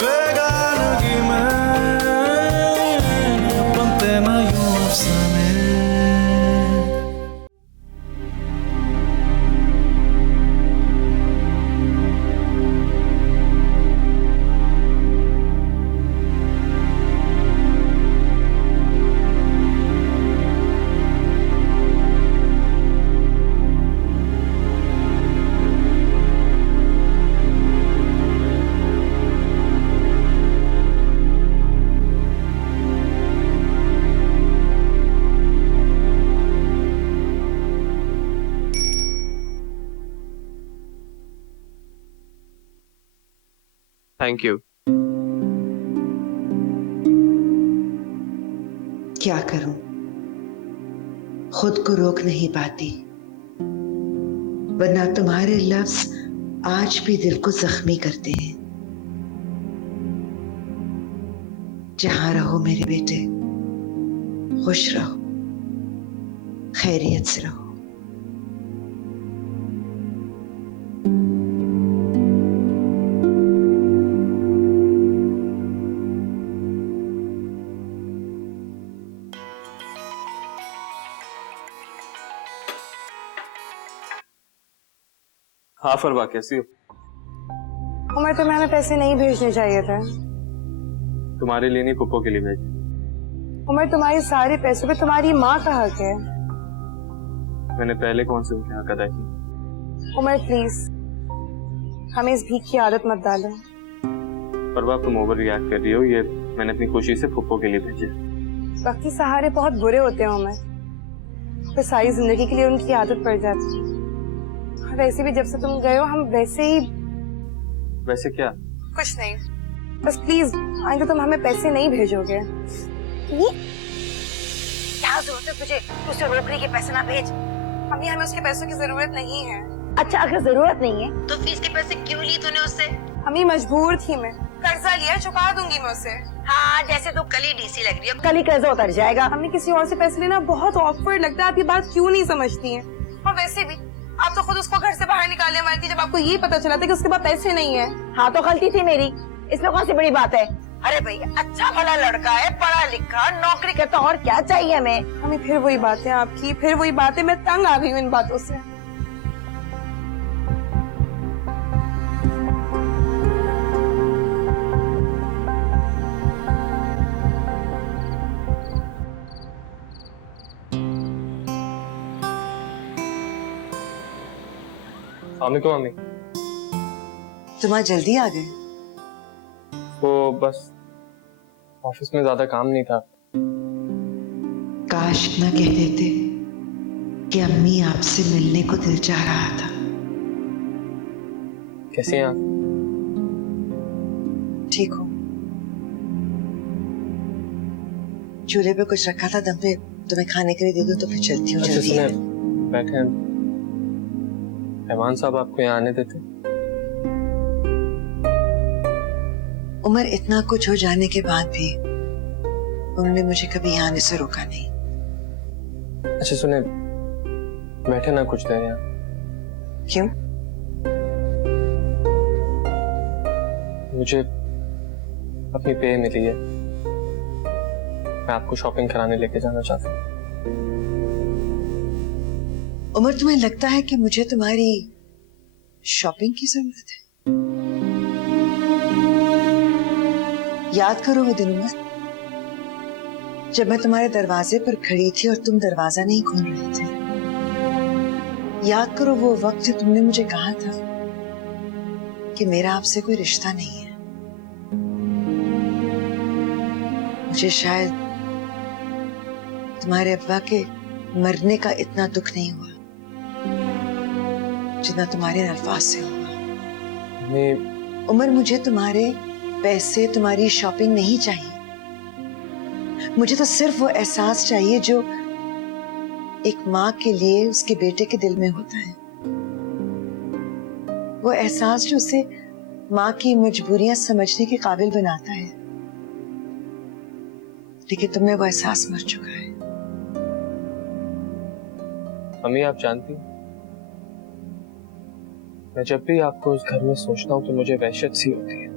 बेगानगी में बनते ना यूं अफसाने। Thank you. क्या करूं, खुद को रोक नहीं पाती, वरना तुम्हारे लफ्ज आज भी दिल को जख्मी करते हैं। जहां रहो मेरे बेटे, खुश रहो, खैरियत से रहो। हाँ फरवा, कैसी हो? उमर, तुम्हें हमें पैसे नहीं भेजने चाहिए थे। तुम्हारे लिए नहीं, पुप्पो के लिए भेजे। उमर, तुम्हारी सारे पैसों पे तुम्हारी माँ का हक है। मैंने पहले कौन से उनके हक अदा की? उमर प्लीज, हमें इस भीख की आदत मत डालो। फरवा, तुम ओवर रिएक्ट कर रही हो। ये मैंने अपनी खुशी से पुप्पो के लिए भेजे। वक्त के सहारे बहुत बुरे होते हैं उमर, फिर सारी जिंदगी के लिए उनकी आदत पड़ जाती है। वैसे भी जब से तुम गए हो हम वैसे ही। वैसे क्या? कुछ नहीं, बस प्लीज आइंदा तुम हमें पैसे नहीं भेजोगे। क्या जरूरत है तुझे उसे रोकने के? पैसे ना भेज। अभी हमें उसके पैसों की जरूरत नहीं है। अच्छा, अगर जरूरत नहीं है तो फीस के पैसे क्यों लिए तूने उससे? अम्मी मजबूर थी मैं, कर्जा लिया, चुका दूंगी मैं उसे। हाँ, जैसे तू कल ही डीसी लग रही है, कल ही कर्जा उतर जाएगा। अम्मी किसी और से पैसे लेना बहुत ऑकवर्ड लगता है, आप ये बात क्यों नहीं समझती हैं? और वैसे भी आप तो खुद उसको घर से बाहर निकालने वाली थी जब आपको ये पता चला था कि उसके पास पैसे नहीं है। हाँ तो गलती थी मेरी, इसमें कौन सी बड़ी बात है? अरे भैया, अच्छा भला लड़का है, पढ़ा लिखा, नौकरी करता, और क्या चाहिए हमें? हमें फिर वही बातें आपकी, फिर वही बातें। मैं तंग आ गई हूँ इन बातों से। अस्सलामुअलैकुम अम्मी। तुम आज जल्दी आ गए? वो बस ऑफिस में ज्यादा काम नहीं था। काश इतना कह देते कि अम्मी आपसे मिलने को दिल चाह रहा था। कैसी हैं आप? ठीक हो? चूल्हे पे कुछ रखा था, दम पे तुम्हें खाने के लिए दे दो तो फिर चलती हूँ। जल्दी है। बैठे हैं। मेहमान साहब आपको यहाँ आने देते? उमर, इतना कुछ हो जाने के बाद भी उन्होंने मुझे कभी यहाँ आने से रोका नहीं। अच्छा सुने, बैठे ना कुछ देर यहाँ। क्यों? मुझे अपनी पे मिली है, मैं आपको शॉपिंग कराने लेके जाना चाहता हूँ। उमर, तुम्हें लगता है कि मुझे तुम्हारी शॉपिंग की जरूरत है? याद करो वो दिन उमर, जब मैं तुम्हारे दरवाजे पर खड़ी थी और तुम दरवाजा नहीं खोल रहे थे। याद करो वो वक्त जब तुमने मुझे कहा था कि मेरा आपसे कोई रिश्ता नहीं है। मुझे शायद तुम्हारे अब्बा के मरने का इतना दुख नहीं हुआ जितना तुम्हारे अल्फाज से हुआ। उमर, मुझे तुम्हारे पैसे, तुम्हारी शॉपिंग नहीं चाहिए। मुझे तो सिर्फ वो एहसास चाहिए जो एक माँ के लिए उसके बेटे के दिल में होता है। वो एहसास जो उसे माँ की मजबूरियां समझने के काबिल बनाता है। लेकिन तुमने वो एहसास मर चुका है। अम्मी, आप जानती हैं, मैं जब भी आपको उस घर में सोचता हूँ तो मुझे वहशत सी होती है।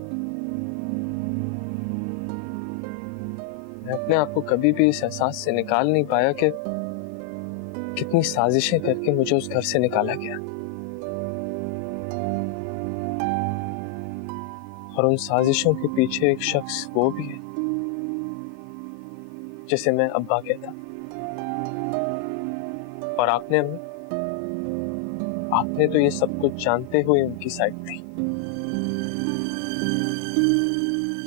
मैं अपने आप को कभी भी इस एहसास से निकाल नहीं पाया कि कितनी साजिशें करके मुझे उस घर से निकाला गया, और उन साजिशों के पीछे एक शख्स वो भी है जिसे मैं अब्बा कहता। और आपने अम्मी, आपने तो ये सब कुछ जानते हुए उनकी साइड थी।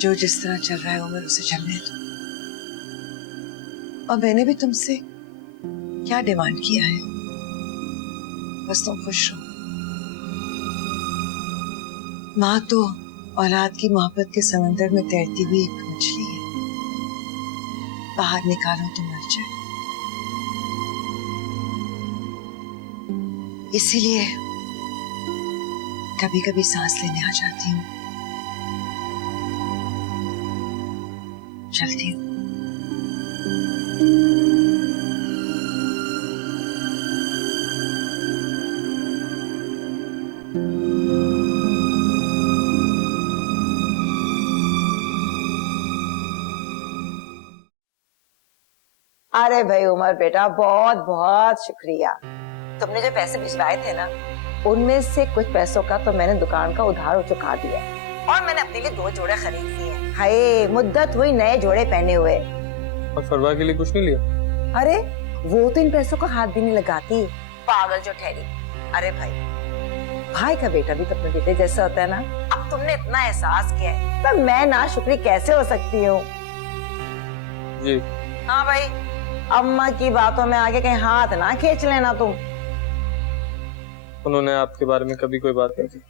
जो जिस तरह चल रहा है उमर उसे चलने दो। और मैंने भी तुमसे क्या डिमांड किया है, बस तुम खुश रहो। माँ तो औलाद की मोहब्बत के समंदर में तैरती हुई एक मछली है, बाहर निकालो तो मर जाए। इसीलिए कभी कभी सांस लेने आ जाती हूँ, चलती हूँ। अरे भाई उमर बेटा, बहुत बहुत शुक्रिया। तुमने जो पैसे भिजवाए थे ना, उनमें से कुछ पैसों का तो मैंने दुकान का उधार चुका दिया, और मैंने अपने लिए 2 जोड़े खरीद लिए। हाय, मुद्दत हुई नए जोड़े पहने हुए। और फरवा के लिए कुछ नहीं लिया? अरे वो तो इन पैसों का हाथ भी नहीं लगाती, पागल जो ठहरी। अरे भाई का बेटा भी तो अपने बेटे जैसा होता है ना। अब तुमने इतना एहसास किया है तो मैं ना शुक्री कैसे हो सकती हूँ? जी हाँ भाई, अम्मा की बातों में आगे कहीं हाथ ना खींच लेना तुम। उन्होंने आपके बारे में कभी कोई बात नहीं की?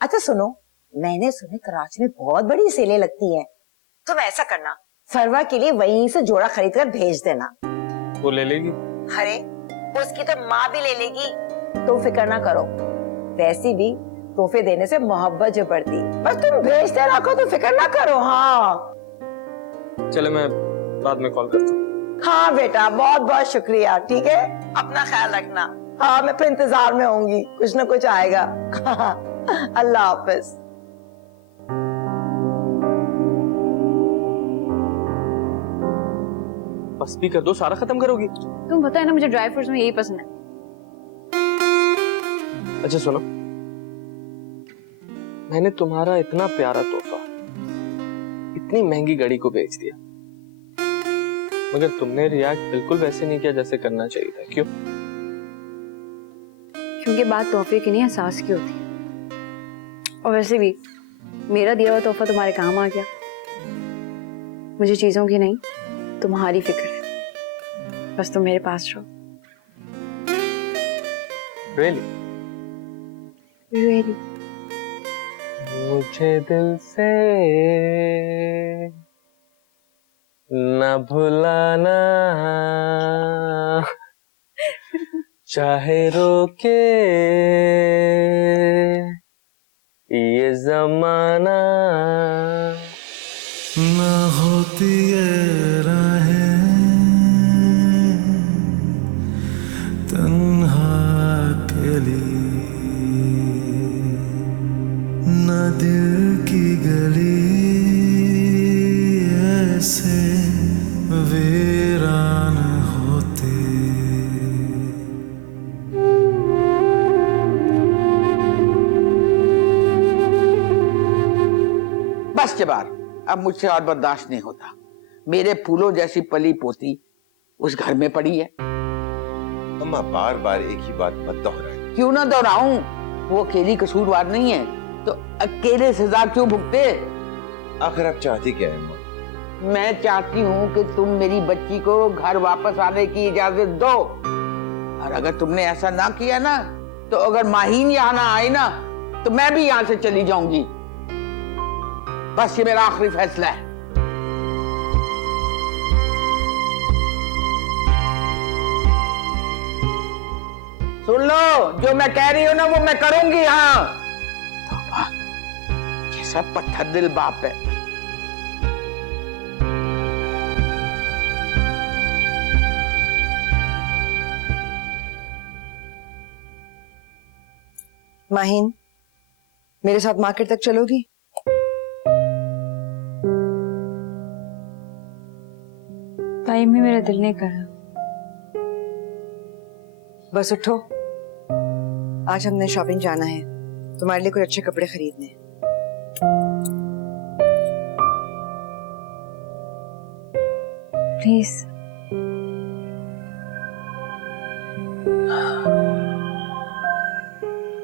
अच्छा सुनो, मैंने सुना कराची में बहुत बड़ी सेलें लगती हैं। तुम ऐसा करना, फरवा के लिए वहीं से जोड़ा खरीद कर भेज देना। वो ले लेगी? अरे उसकी तो माँ भी ले लेगी, तुम फिक्र ना करो। वैसी भी तोहफे देने से मोहब्बत जो बढ़ती, बस तुम भेजते रखो तो फिक्र ना करो। हाँ चले, मैं बाद में कॉल करता हूँ। हाँ बेटा, बहुत बहुत शुक्रिया। ठीक है, अपना ख्याल रखना। हाँ मैं फिर इंतजार में होंगी, कुछ ना कुछ आएगा। अल्लाह हाफिज। बस भी कर दो, सारा खत्म करोगी? तुम पता है ना, मुझे ड्राई फ्रूट्स में यही पसंद है। अच्छा सुनो, मैंने तुम्हारा इतना प्यारा तोहफा इतनी महंगी घड़ी को बेच दिया, मगर तुमने रिएक्ट बिल्कुल वैसे नहीं किया जैसे करना चाहिए था। क्यों? क्योंकि बात तोहफे की नहीं, एहसास की होती है। और वैसे भी मेरा दिया हुआ तोहफा तुम्हारे काम आ गया। मुझे चीजों की नहीं, तुम्हारी फिक्र है। बस तुम मेरे पास रहो। Really? Really? मुझे दिल से न भुलाना, चाहे रोके ये जमाना। ना होती ये राहें तन्हा अकेली, ना दिल की गली ऐसे वीरान होते। बस जबार, अब मुझसे और बर्दाश्त नहीं होता। मेरे फूलों जैसी पली पोती उस घर में पड़ी है। अम्मा बार बार एक ही बात मत दोहराए। क्यों ना दोहराऊं? वो अकेली कसूरवार नहीं है तो अकेले सजा क्यों भुगते? आखिर आप चाहती क्या है अम्मा? मैं चाहती हूँ कि तुम मेरी बच्ची को घर वापस आने की इजाजत दो, और अगर तुमने ऐसा ना किया ना, तो अगर माहीन यहाँ ना आए ना, तो मैं भी यहाँ से चली जाऊंगी। बस ये मेरा आखिरी फैसला है। सुन लो, जो मैं कह रही हूँ ना वो मैं करूंगी। हाँ, कैसा पत्थर दिल बाप है। माहीन, मेरे साथ मार्केट तक चलोगी? नहीं अम्मी, मेरा दिल नहीं कर रहा। बस उठो, आज हमने शॉपिंग जाना है, तुम्हारे लिए कुछ अच्छे कपड़े खरीदने हैं। प्लीज।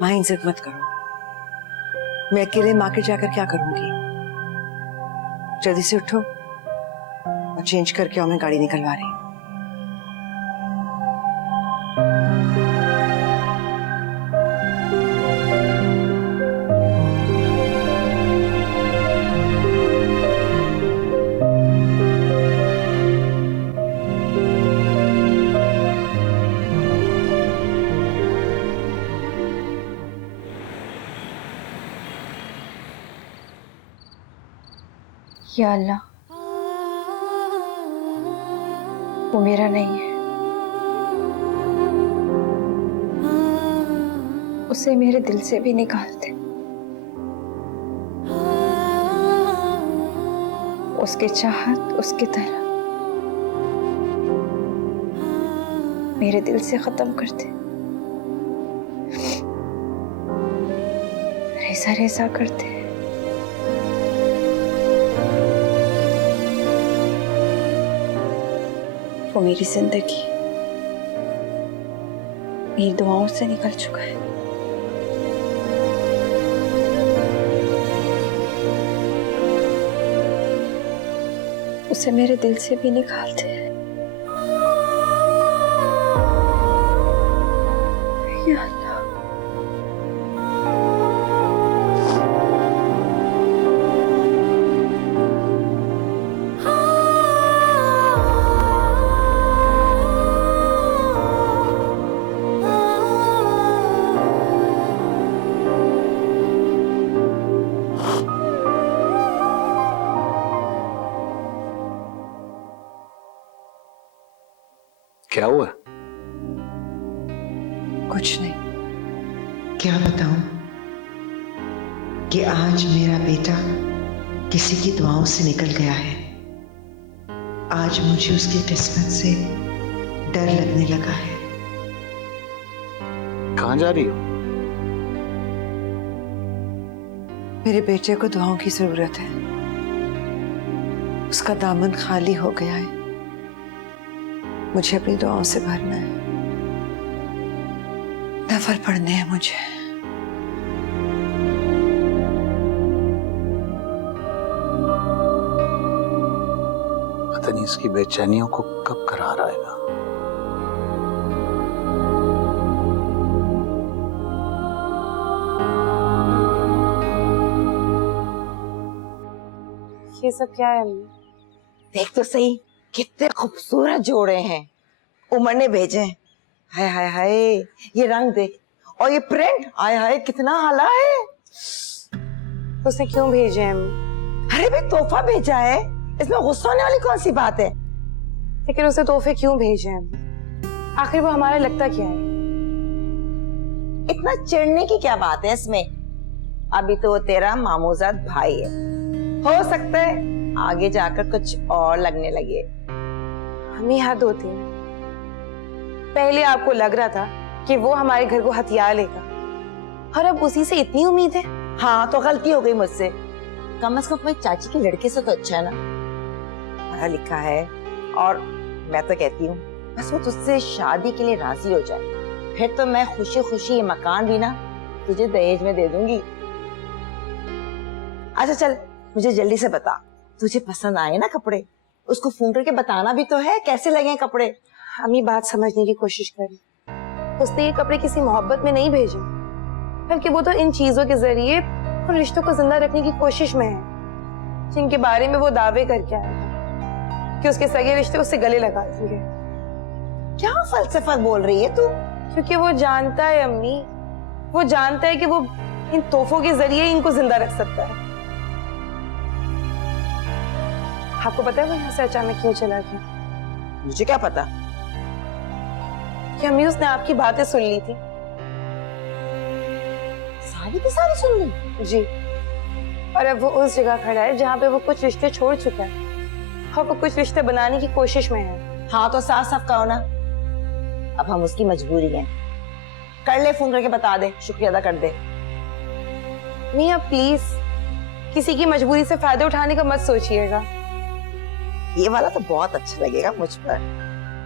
माँ इज्जत मत करो, मैं अकेले मार्केट जाकर क्या करूंगी। जल्दी से उठो और चेंज करके आओ, मैं गाड़ी निकलवा रही हूँ। या अल्लाह, वो मेरा नहीं है, उसे मेरे दिल से भी निकाल दे। उसकी चाहत, उसकी तरह मेरे दिल से खत्म कर दे। रेजा रेजा कर दे। वो मेरी जिंदगी मेरी दुआओं से निकल चुका है। उसे मेरे दिल से भी निकाल दे। या अल्लाह। क्या हुआ? कुछ नहीं। क्या बताऊं कि आज मेरा बेटा किसी की दुआओं से निकल गया है। आज मुझे उसकी किस्मत से डर लगने लगा है। कहाँ जा रही हो? मेरे बेटे को दुआओं की जरूरत है। उसका दामन खाली हो गया है, मुझे अपनी दुआओं से भरना है। नफल पढ़ने हैं मुझे। पता नहीं इसकी बेचैनियों को कब करार आएगा। ये सब क्या है अम्मी? देख तो सही, कितने खूबसूरत जोड़े हैं। उमर ने भेजे हैं। हाय हाय हाय, ये रंग देख और ये प्रिंट, हाय हाय कितना हाला है। उसने क्यों भेजे हैं अम्मी? अरे भाई तोहफा भेजा है, इसमें गुस्सा होने वाली कौन सी बात है। लेकिन उसे तोहफे क्यों भेजे हैं अम्मी? आखिर वो हमारा लगता क्या है? इतना चिढ़ने की क्या बात है इसमें? अभी तो वो तेरा मामूजाद भाई है, हो सकता है आगे जाकर कुछ और लगने लगे। अम्मी हद होती है। पहले आपको लग रहा था कि वो हमारे घर को हथियार लेगा, और अब उसी से इतनी उम्मीद है। हाँ तो गलती हो गई मुझसे। कम से कम अपनी चाची की लड़के से तो अच्छा है ना, पढ़ा लिखा है। और मैं तो कहती हूँ बस वो तुझसे शादी के लिए राजी हो जाए, फिर तो मैं खुशी खुशी ये मकान भी ना तुझे दहेज में दे दूंगी। अच्छा चल, मुझे जल्दी से बता, तुझे पसंद आए ना कपड़े? उसको फोन करके बताना भी तो है कैसे लगे कपड़े। अम्मी बात समझने की कोशिश करें। उसने ये कपड़े किसी मोहब्बत में नहीं भेजे, बल्कि वो तो इन चीजों के जरिए उन रिश्तों को जिंदा रखने की कोशिश में है जिनके बारे में वो दावे करके आया कि उसके सगे रिश्ते उससे गले लगा देंगे। क्या फलसफा बोल रही है तू? क्योंकि वो जानता है अम्मी, वो जानता है कि वो इन तोहफों के जरिए इनको जिंदा रख सकता है। आपको पता है वो यहाँ से अचानक क्यों चला गया? मुझे क्या पता। कि अम्मी उसने आपकी बातें सुन ली थी। सारी की सारी सुन ली? जी, और अब वो उस जगह खड़ा है जहाँ पे वो कुछ रिश्ते छोड़ चुका है। और वो कुछ रिश्ते बनाने की कोशिश में है। हाँ तो साफ साफ कहो ना, अब हम उसकी मजबूरी हैं। कर ले, फोन करके बता दे, शुक्रिया अदा कर दे। मियां प्लीज किसी की मजबूरी से फायदा उठाने का मत सोचिएगा। ये वाला तो बहुत अच्छा लगेगा मुझ पर,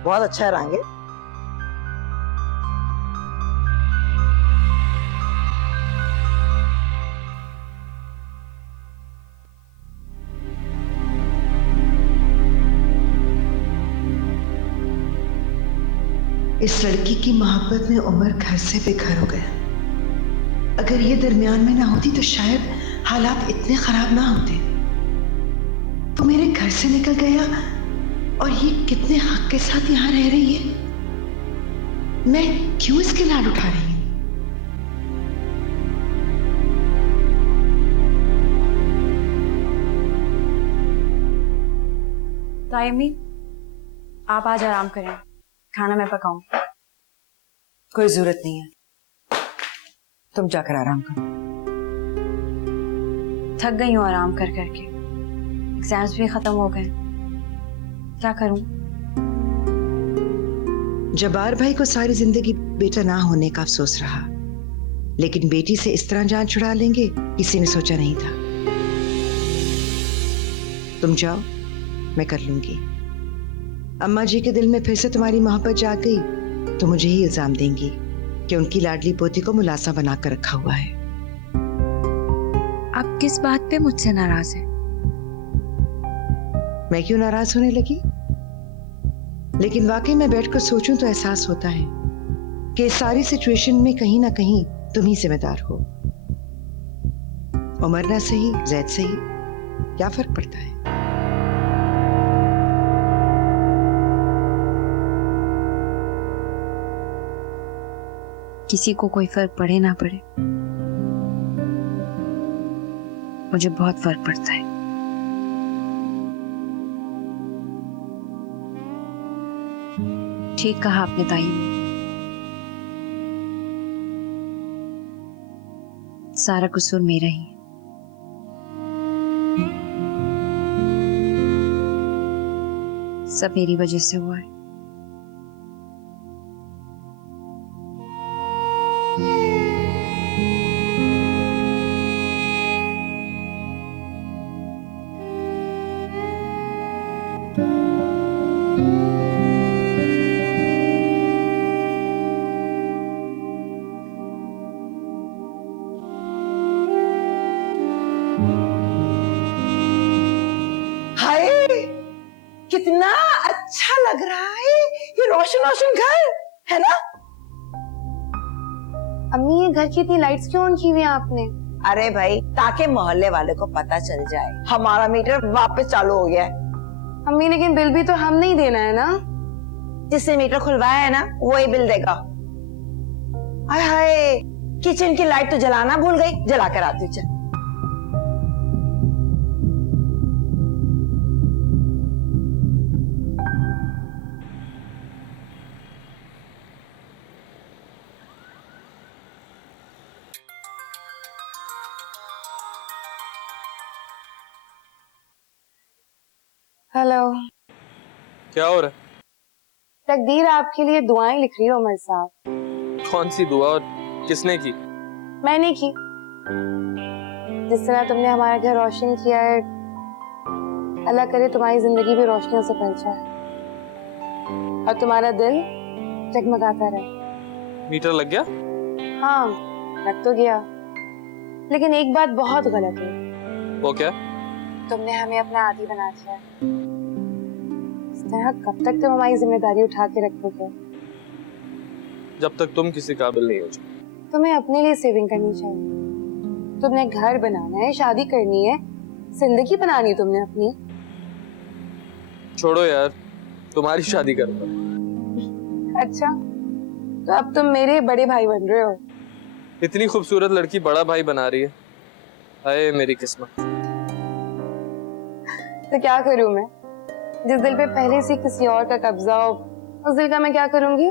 बहुत अच्छा है रांगे। इस लड़की की मोहब्बत में उमर घर से बेघर हो गया। अगर ये दरमियान में ना होती तो शायद हालात इतने खराब ना होते। वो मेरे घर से निकल गया और ये कितने हक के साथ यहां रह रही है। मैं क्यों इसके लाड उठा रही हूं? तायमी, आप आज आराम करें, खाना मैं पकाऊं। कोई जरूरत नहीं है, तुम जाकर आराम करो। थक गई हूँ आराम कर करके, एग्जाम्स भी खत्म हो गए, क्या करूं? जब्बार भाई को सारी जिंदगी बेटा ना होने का अफसोस रहा, लेकिन बेटी से इस तरह जान छुड़ा लेंगे किसी ने सोचा नहीं था। तुम जाओ, मैं कर लूंगी। अम्मा जी के दिल में फिर से तुम्हारी मोहब्बत जाग गई तो मुझे ही इल्जाम देंगी कि उनकी लाडली पोती को मुलासा बनाकर रखा हुआ है। आप किस बात पे मुझसे नाराज हैं? मैं क्यों नाराज होने लगी? लेकिन वाकई में बैठकर सोचूं तो एहसास होता है कि इस सारी सिचुएशन में कहीं ना कहीं तुम ही जिम्मेदार हो। उमर ना सही, जैद सही, क्या फर्क पड़ता है? किसी को कोई फर्क पड़े ना पड़े, मुझे बहुत फर्क पड़ता है। ठीक कहा आपने ताई, सारा कसूर मेरा ही है। सब मेरी वजह से हुआ है। हाय, कितना अच्छा लग रहा है ये रोशन रोशन घर, है ना? अम्मी ये घर की इतनी लाइट्स क्यों ऑन की हुई हैं आपने? अरे भाई, ताकि मोहल्ले वाले को पता चल जाए हमारा मीटर वापस चालू हो गया है। अम्मी लेकिन बिल भी तो हम नहीं देना है ना? जिसने मीटर खुलवाया है ना वही बिल देगा। हाय हाय, किचन की लाइट तो जलाना भूल गई, जला कर आती हूँ, चल। हेलो। क्या हो रहा है? तकदीर आपके लिए दुआएं लिख रही है उमर साहब। कौन सी दुआ और किसने की? मैंने की। जिस तरह तुमने हमारा घर रोशन किया है, अल्लाह करे तुम्हारी जिंदगी भी रोशनियों से भर जाए और तुम्हारा दिल जगमगाता रहे। मीटर लग गया? हाँ, लग तो गया, लेकिन एक बात बहुत गलत है। वो क्या? तुमने हमें अपना आदी बना दिया। इस तरह कब तक तुम हमारी जिम्मेदारी उठा के रखोगे? जब तक तुम किसी काबिल नहीं हो जाओ। तुम्हें अपने लिए सेविंग करनी चाहिए। तुमने घर बनाना है, शादी करनी है, जिंदगी बनानी है तुमने अपनी। छोड़ो यार, तुम्हारी शादी करूंगा। अच्छा, तो अब तुम मेरे बड़े भाई बन रहे हो। इतनी खूबसूरत लड़की बड़ा भाई बना रही है। हाय मेरी किस्मत। तो क्या करूं मैं? जिस दिल पे पहले से किसी और का कब्जा हो, उस दिल का मैं क्या करूंगी?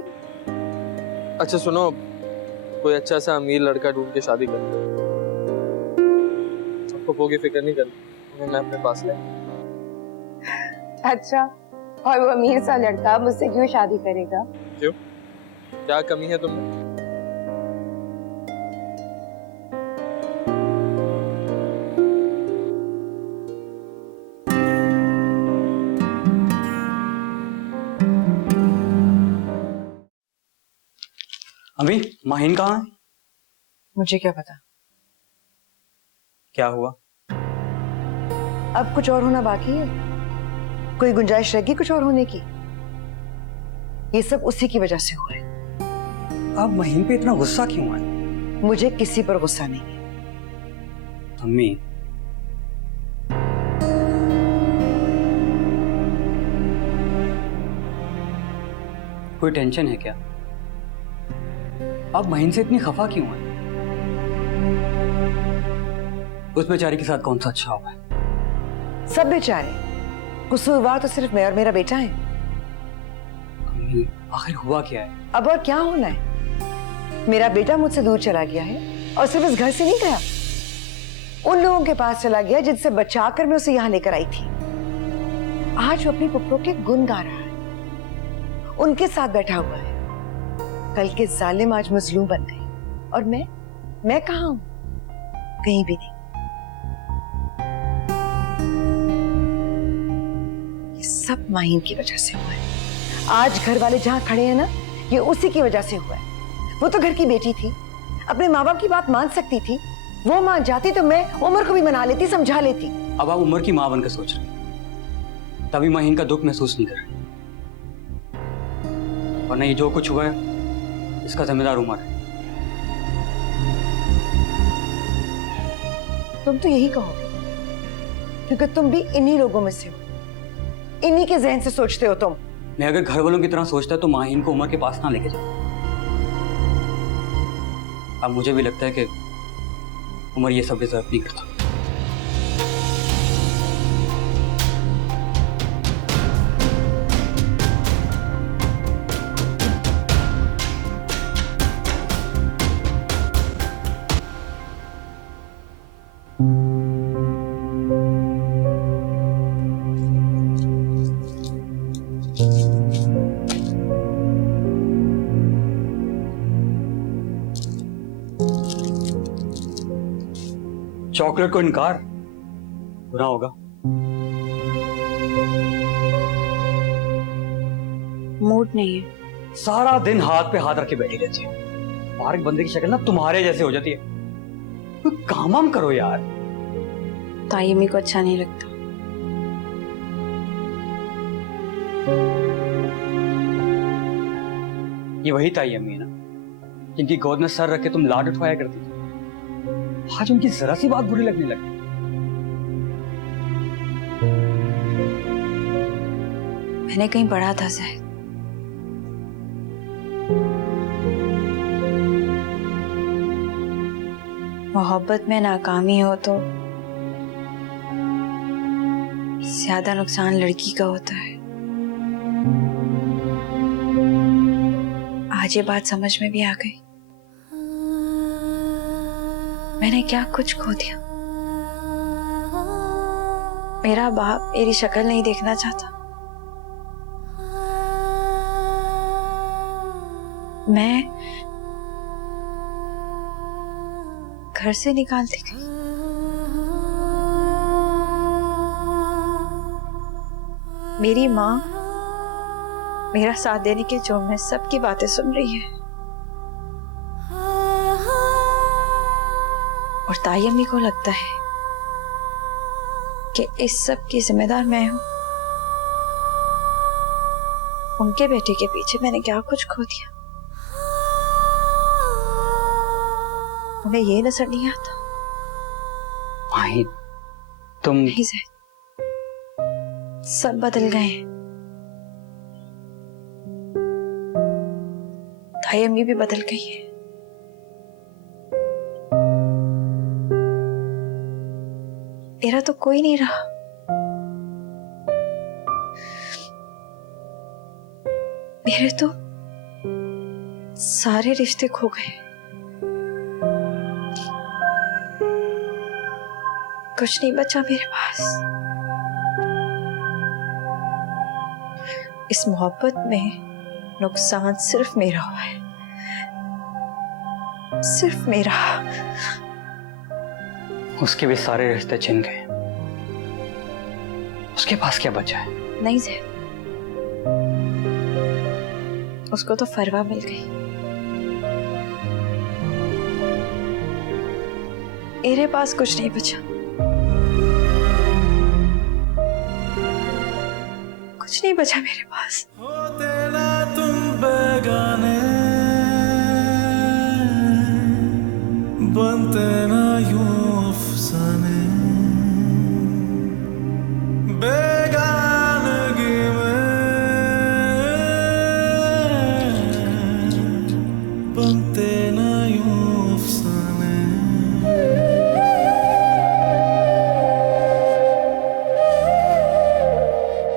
अच्छा सुनो, कोई अच्छा सा अमीर लड़का ढूंढ के शादी कर लो। आपको की फिक्र नहीं करनी, मैं अपने पास ले। अच्छा, और वो अमीर सा लड़का मुझसे क्यों शादी करेगा? क्यों? क्या कमी है तुम्हें? अभी माहिन कहाँ है? मुझे क्या पता, क्या हुआ? अब कुछ और होना बाकी है? कोई गुंजाइश रहेगी कुछ और होने की? ये सब उसी की वजह से हुआ है। आप माहिन पे इतना गुस्सा क्यों है? मुझे किसी पर गुस्सा नहीं है। अम्मी, कोई टेंशन है क्या? आप माहिन से इतनी खफा क्यों है? उस बेचारी के साथ कौन सा अच्छा हुआ है? सब बेचारे, कसूरवार तो सिर्फ मैं और मेरा बेटा है। अम्मी, आखिर हुआ क्या है? अब और क्या होना है? मेरा बेटा मुझसे दूर चला गया है, और सिर्फ इस घर से नहीं गया, उन लोगों के पास चला गया जिनसे बचाकर मैं उसे यहाँ लेकर आई थी। आज वो अपनी पुप्पो के गुण गा रहा है, उनके साथ बैठा हुआ है। कल के जालिम आज मजलूम बन गए, और मैं कहाँ हूं? कहीं भी नहीं। ये सब माहिन की वजह से हुआ है। आज घर वाले जहां खड़े हैं ना, ये उसी की वजह से हुआ है। वो तो घर की बेटी थी, अपने माँ बाप की बात मान सकती थी। वो मान जाती तो मैं उमर को भी मना लेती, समझा लेती। अब आप उमर की मां बनकर सोच रहे हैं, तभी माहिन का दुख महसूस नहीं कर रहे। वरना ये जो कुछ हुआ है, इसका जिम्मेदार उमर है। तुम तो यही कहोगे, क्योंकि तुम भी इन्हीं लोगों में से हो, इन्हीं के जहन से सोचते हो तुम। मैं अगर घर वालों की तरह सोचता तो माहिन को उमर के पास ना लेके जाता। अब मुझे भी लगता है कि उमर ये सब डिजर्व नहीं करता। चॉकलेट को इनकार बुरा होगा। मूड नहीं है। सारा दिन हाथ पे हाथ रख के बैठी रहती है। बाहर एक बंदे की शक्ल ना तुम्हारे जैसे हो जाती है। कोई काम वाम करो यार। ताई अम्मी को अच्छा नहीं लगता। ये वही ताई अम्मी है ना, जिनकी गोद में सर रख के तुम लाड उठवाया करती थी। आज उनकी जरा सी बात बुरी लगने लगी। मैंने कहीं पढ़ा था शायद, मोहब्बत में नाकामी हो तो ज्यादा नुकसान लड़की का होता है। आज ये बात समझ में भी आ गई। मैंने क्या कुछ खो दिया। मेरा बाप मेरी शक्ल नहीं देखना चाहता। मैं घर से निकाल दी गई। मेरी माँ मेरा साथ देने के जुर्म में सबकी बातें सुन रही है, और ताई अम्मी को लगता है कि इस सब की जिम्मेदार मैं हूं। उनके बेटे के पीछे मैंने क्या कुछ खो दिया। उन्हें ये नजर नहीं आता। माहिन, तुम नहीं ज़ैद, सब बदल गए हैं। ताई अम्मी भी बदल गई है। मेरा तो कोई नहीं रहा। मेरे तो सारे रिश्ते खो गए। कुछ नहीं बचा मेरे पास। इस मोहब्बत में नुकसान सिर्फ मेरा हुआ है, सिर्फ मेरा। उसके भी सारे रिश्ते छिन गए, उसके पास क्या बचा है? नहीं जैद, उसको तो फरवा मिल गई। मेरे पास कुछ नहीं बचा, कुछ नहीं बचा मेरे पास। होते ना तुम बेगाने, बनते ना यूं अफसाने, बेगानगी में बनते ना यूं अफसाने।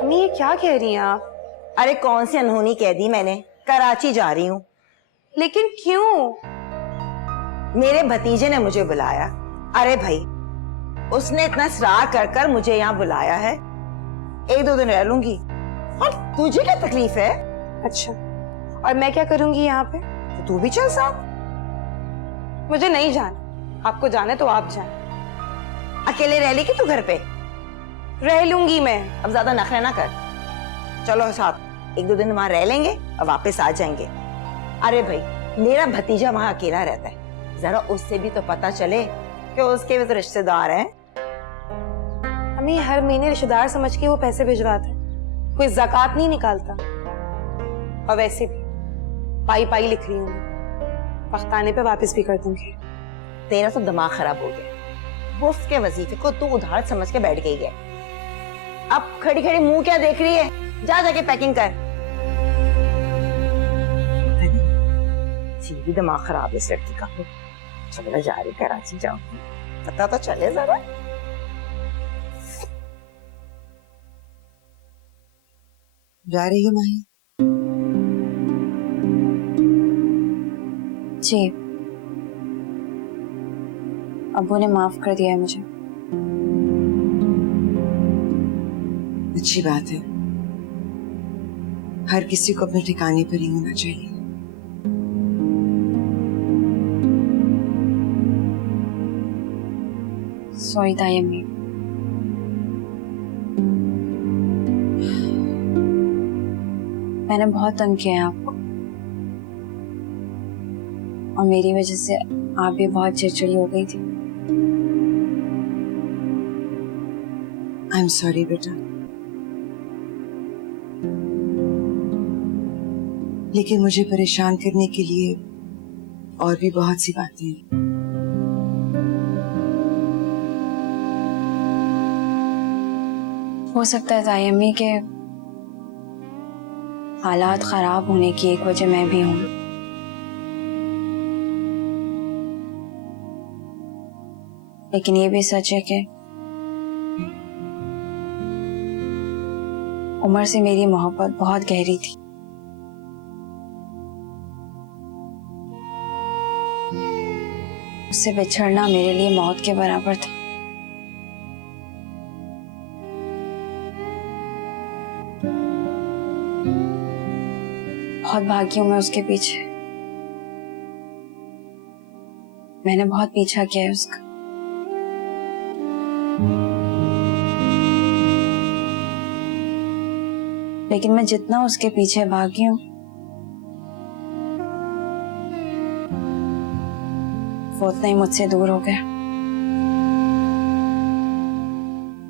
अम्मी ये क्या कह रही हैं आप? अरे कौन सी अनहोनी कह दी मैंने, कराची जा रही हूँ। लेकिन क्यों? मेरे भतीजे ने मुझे बुलाया। अरे भाई, उसने इतना इसरार कर कर मुझे यहाँ बुलाया है, 1-2 दिन रह लूंगी। और तुझे क्या तकलीफ है? अच्छा, और मैं क्या करूंगी यहाँ पे? तो तू भी चल साथ। मुझे नहीं जाना, आपको जाना है तो आप जाए। अकेले रह लेगी तू घर पे? रह लूंगी मैं। अब ज्यादा नखरे ना कर, चलो साथ 1-2 दिन वहां रह लेंगे और वापस आ जाएंगे। अरे भाई, मेरा भतीजा वहां अकेला रहता है, जरा उससे भी तो पता चले कि उसके भी तो रिश्तेदार हैं। अम्मी हर महीने रिश्तेदार समझ के वो पैसे भिजवाते हैं, कोई ज़कात नहीं निकालता। और वैसे भी पाई पाई लिख रही हूँ, वक्त आने पे वापस भी कर दूंगी। तेरा तो दिमाग खराब हो गया, मुफ्त के वजीफे को तू उधार समझ के बैठ गई है। अब खड़ी खड़ी मुंह क्या देख रही है? जा जाके पैकिंग कर। सीधी दिमाग खराब है इस लड़की का। चलो जा रही कराची जाऊंगी, पता तो चले जरा। जा रही हूँ माही? जी, अब्बू ने माफ कर दिया है मुझे। अच्छी बात है, हर किसी को अपने ठिकाने पर ही होना चाहिए। सॉरी ताई अम्मी, मैंने बहुत तंग किया है आपको, और मेरी वजह से आप भी बहुत चिड़चिड़ी हो गई थी। आई एम सॉरी बेटा, लेकिन मुझे परेशान करने के लिए और भी बहुत सी बातें हैं। हो सकता है ताई अम्मी के हालात खराब होने की एक वजह मैं भी हूं, लेकिन ये भी सच है कि उमर से मेरी मोहब्बत बहुत गहरी थी। उससे बिछड़ना मेरे लिए मौत के बराबर था। बहुत भागी हूं मैं उसके पीछे, मैंने बहुत पीछा किया है उसका। लेकिन मैं जितना उसके पीछे भागी हूं, वो उतना ही मुझसे दूर हो गया।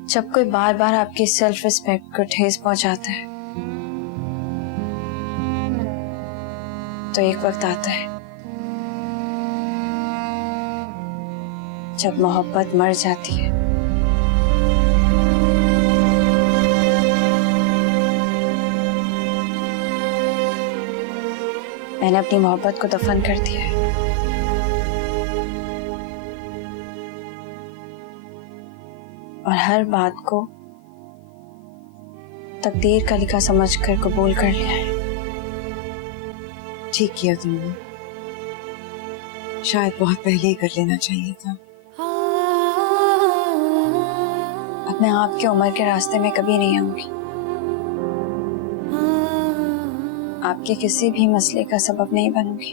जब कोई बार बार आपकी सेल्फ रिस्पेक्ट को ठेस पहुंचाता है, तो एक वक्त आता है जब मोहब्बत मर जाती है। मैंने अपनी मोहब्बत को दफन कर दिया है, और हर बात को तकदीर का लिखा समझकर कबूल कर लिया है। ठीक किया तुमने, शायद बहुत पहले ही कर लेना चाहिए था। अब मैं आपकी उम्र के रास्ते में कभी नहीं आऊंगी। आपके किसी भी मसले का सबब नहीं बनूंगी।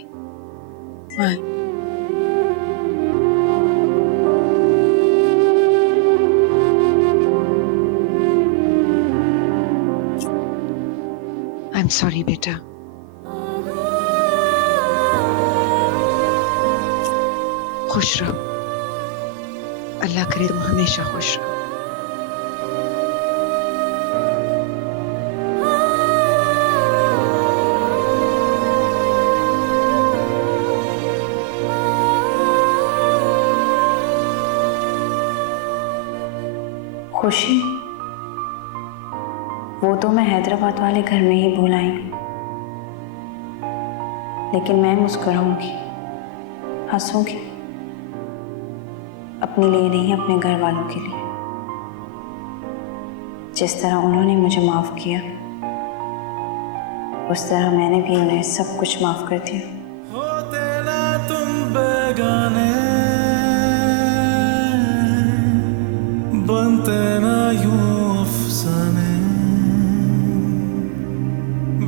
आई एम सॉरी बेटा। खुश रहो, अल्लाह करे तुम हमेशा खुश रहो। खुशी वो तो मैं हैदराबाद वाले घर में ही भूल आई, लेकिन मैं मुस्कुराऊंगी, हंसूंगी, अपने लिए नहीं अपने घर वालों के लिए। जिस तरह उन्होंने मुझे माफ किया उस तरह मैंने भी उन्हें सब कुछ माफ कर दिया। होते ना तुम बेगाने, बनते ना यूं अफसाने,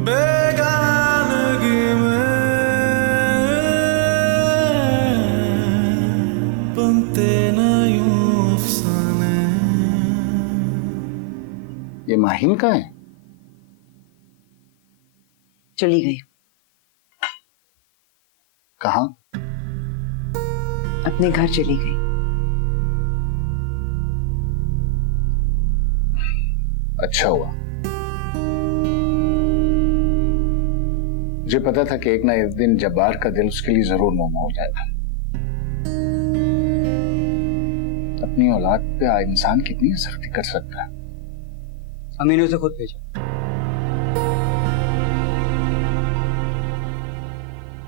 बेगानगी में बनते ना यूं अफसाने। ये माहिन कहाँ है? चली गई। कहाँ? अपने घर चली गई। अच्छा हुआ, मुझे पता था कि एक ना एक दिन जब्बार का दिल उसके लिए जरूर मोम हो जाएगा। अपनी औलाद पे इंसान कितनी सख्ती कर सकता है। अम्मी ने उसे खुद भेजा।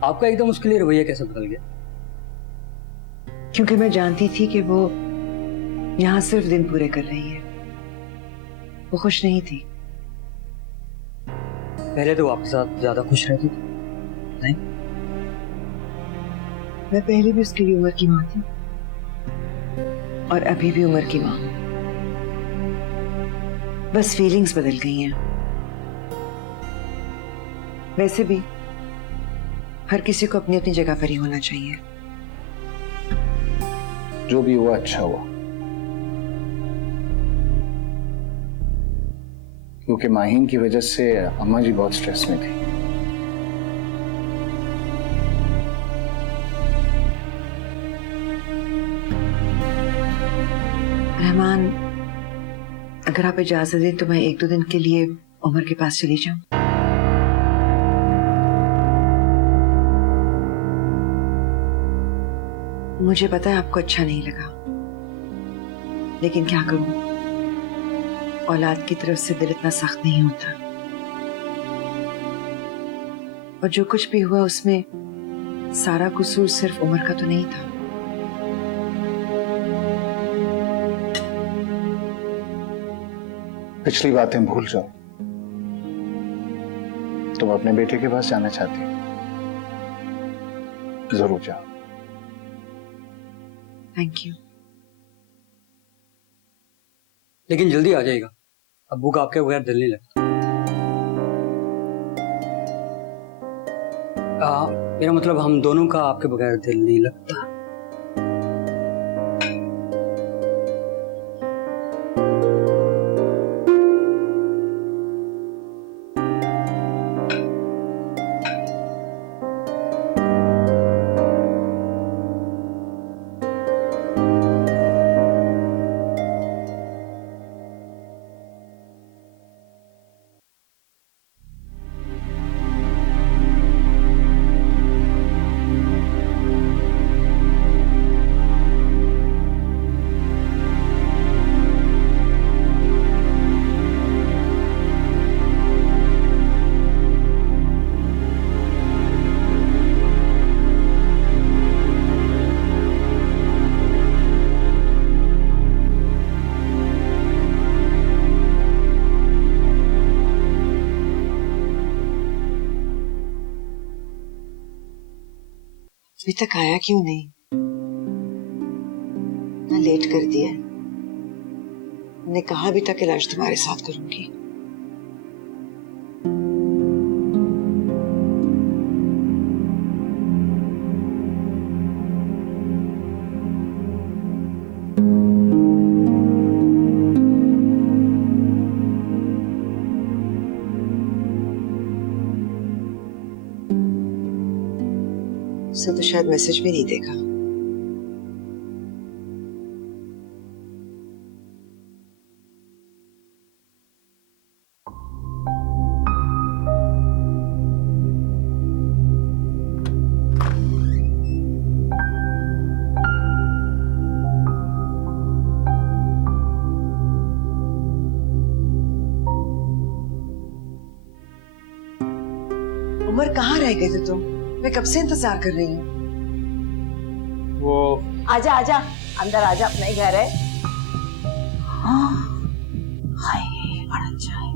आपका एकदम उसके लिए रवैया कैसे बदल गया? क्योंकि मैं जानती थी कि वो यहां सिर्फ दिन पूरे कर रही है। वो खुश नहीं थी। पहले तो आपके साथ ज्यादा खुश रहती थी, नहीं? मैं पहले भी उसके लिए उम्र की मां थी और अभी भी उम्र की मां हूं। बस फीलिंग्स बदल गई हैं। वैसे भी हर किसी को अपनी अपनी जगह पर ही होना चाहिए। जो भी हुआ अच्छा हुआ, क्योंकि माहिन की वजह से अम्मा जी बहुत स्ट्रेस में थी। रहमान, अगर आप इजाजत दें तो मैं 1-2 दिन के लिए उमर के पास चली जाऊं। मुझे पता है आपको अच्छा नहीं लगा, लेकिन क्या करूं, औलाद की तरफ से दिल इतना सख्त नहीं होता। और जो कुछ भी हुआ उसमें सारा कसूर सिर्फ उमर का तो नहीं था। पिछली बातें भूल जाओ। तुम अपने बेटे के पास जाना चाहती हो, जरूर जाओ। Thank you. लेकिन जल्दी आ जाएगा, अब्बू का आपके बगैर दिल नहीं लगता। मेरा मतलब हम दोनों का आपके बगैर दिल नहीं लगता। अभी तक आया क्यों नहीं? ना लेट कर दिया। मैंने कहा भी था कि लंच तुम्हारे साथ करूंगी। उसने तो शायद मैसेज भी नहीं देखा। उमर, कहाँ रह गए थे तुम? मैं कब से इंतजार कर रही हूँ। वो आजा आजा, अंदर आजा, अपना ही घर है। हाँ, हाय बड़ा अच्छा है।